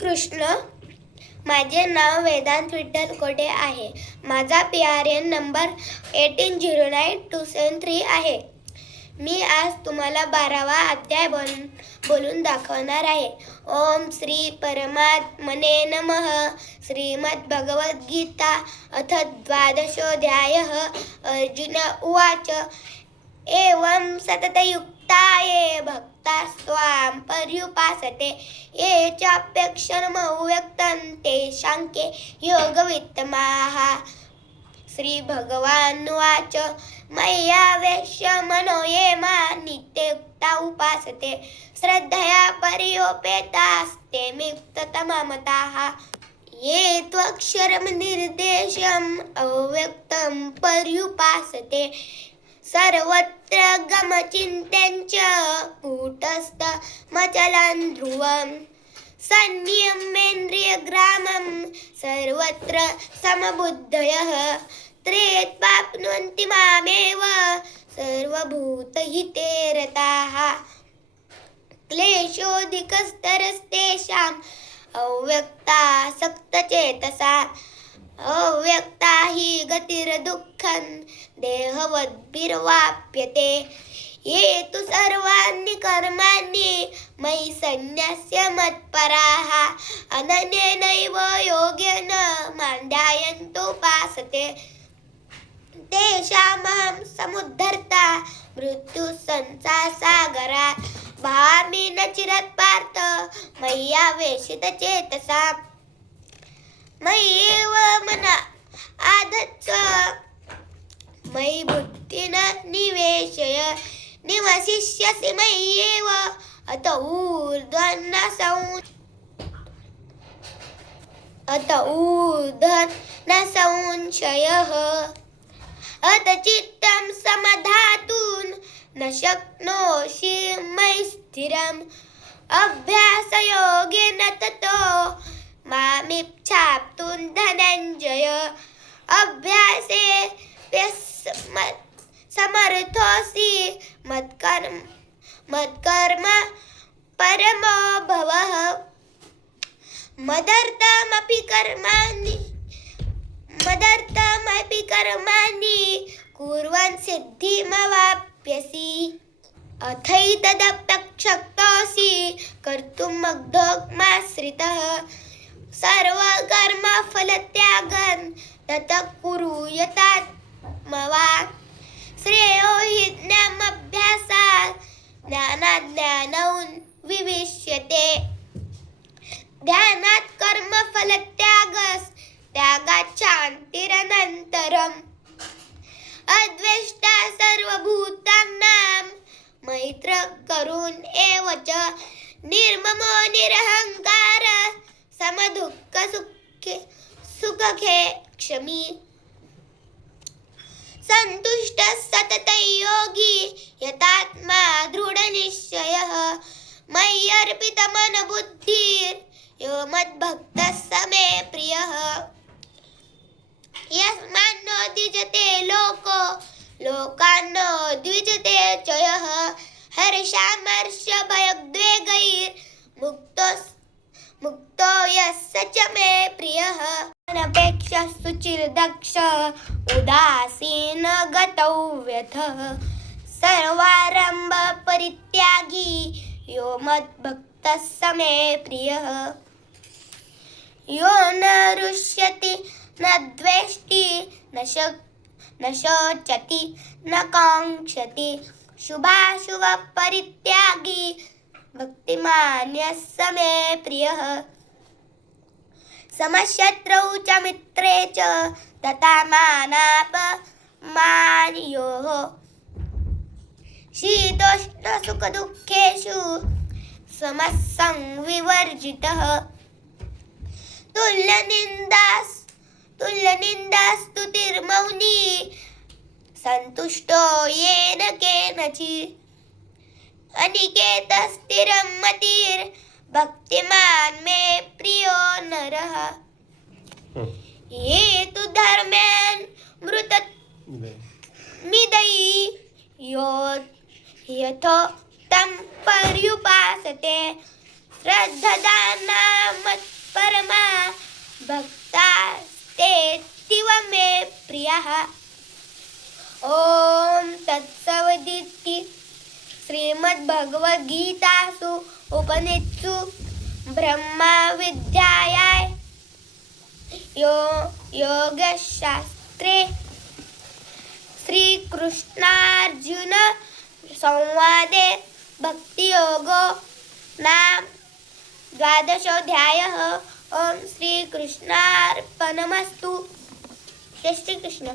कृष्ण. माझे नाव वेदांत विठ्ठल कोटे आहे. माझा PRN नंबर 1809-273 आहे. मी आज तुम्हाला 12वा अध्याय बोलून दाखवणार आहे. ओम श्री परमात्मने नमः. श्रीमद् भगवद्गीता अथ द्वादशोऽध्यायः. अर्जुन उवाच एवं सततयुक्ता ये भक्तास्त्वां पर्युपासते ये चाप्यक्षरमव्यक्तं तेषां के योगवित्तमाः. श्री भगवानुवाच मय्यावेश्य मनो ये मां नित्ययुक्ता उपासते श्रद्धया पर्योपेतास्ते मत्तमा मताः. ये त्वक्षरं निर्देशम् अव्यक्तं पर्युपासते सर्वत्र गमचिन्त्यं च कूटस्थमचलं ध्रुवम्. संयम्येन्द्रियग्रामं सर्वत्र समबुद्धयः ते प्राप्नुवन्ति मामेव सर्वभूतहिते रताः. क्लेशोऽधिकस्तरस्तेषाम् अव्यक्तासक्तचेतसा. अव्यक्ता हि गतिर्दुःखं देहवद्भिर्वाप्यते. ये तु सर्वाणि कर्माणि मयि सन्न्यस्य मत्पराः अनन्येनैव योगेन मां ध्यायन्तोपासते तेषामहं समुद्धर्ता मृत्युसंसारसागरात्. भामि न चिरात् पार्थ मय्यावेशितचेतसा. मय्येव मन आधत्स्व मयि बुद्धिं निवेशय निवसिष्यसि मय्येव अत ऊर्ध्वं न संशयः. अत चित्तं समधातुं न शक्नोषि मयि स्थिरम्. अभ्यासयोगेन ततो मामिच्छाप्तुं धनञ्जय. अभ्यासेऽप्यसमर्थोऽसि मत्कर्म परमो भवः. मदर्थमपि कर्माणि कुर्वन् सिद्धिमवाप्स्यसि. अथैतदप्यशक्तोऽसि कर्तुं मद्योगमाश्रितः. सर्वकर्मफलत्यागं ततः कुरु यथात्मवान्. श्रेयो हि ज्ञानाभ्यासात् ज्ञानात् ज्ञानं विविश्यते. ध्यानात् कर्मफलत्यागात् शान्तिरनन्तरम्. अद्वेष्टा सर्वभूतानां मैत्रः करुण एव च. निर्ममो निरहङ्कारः समदुःखसुखखे क्षमी. सन्तुष्टः सततं योगी यतात्मा दृढनिश्चयः. मय्यर्पितमनोबुद्धिर्यो मद्भक्तः स मे प्रियः. यस्मान्नो द्विजते लोको लोकान्नो द्विजते च यः. हर्षामर्षभयोद्वेगैर्मुक्तो यः स च मे प्रियः. अनपेक्षः शुचिर्दक्ष उदासीन गतौ व्यथः. सर्वारम्भ परित्यागी यो मद्भक्तः स मे प्रियः. यो न रुष्यति न द्वेष्टि न शोचति न काङ्क्षति शुभाशुभ परित्यागी भक्तिमान् यः स मे प्रियः. समशत्रौ च मित्रे च तथा मानापमानयोः. शीतोष्णसुखदुःखेषु समः संविवर्जितः. तुल्यनिन्दास्तुतिर्मौनी सन्तुष्टो येन केनचित्. अनिकेतः स्थिरं मतिर्भक्तिमान् मे प्रियो नरः. ये तु धर्मेण मृतमिदयि यथोक्तं पर्युपासते श्रद्धदानमत् भक्तास्तेऽतीव मे प्रियः। ॐ तत्सदिति श्रीमद्भगवद्गीतासु उपनिषत्सु ब्रह्मविद्यायां योगशास्त्रे श्रीकृष्णार्जुन संवादे भक्तियोगो नाम 12ोऽध्यायः। ओम श्रीकृष्णार्पणमस्तु। जय श्री कृष्ण।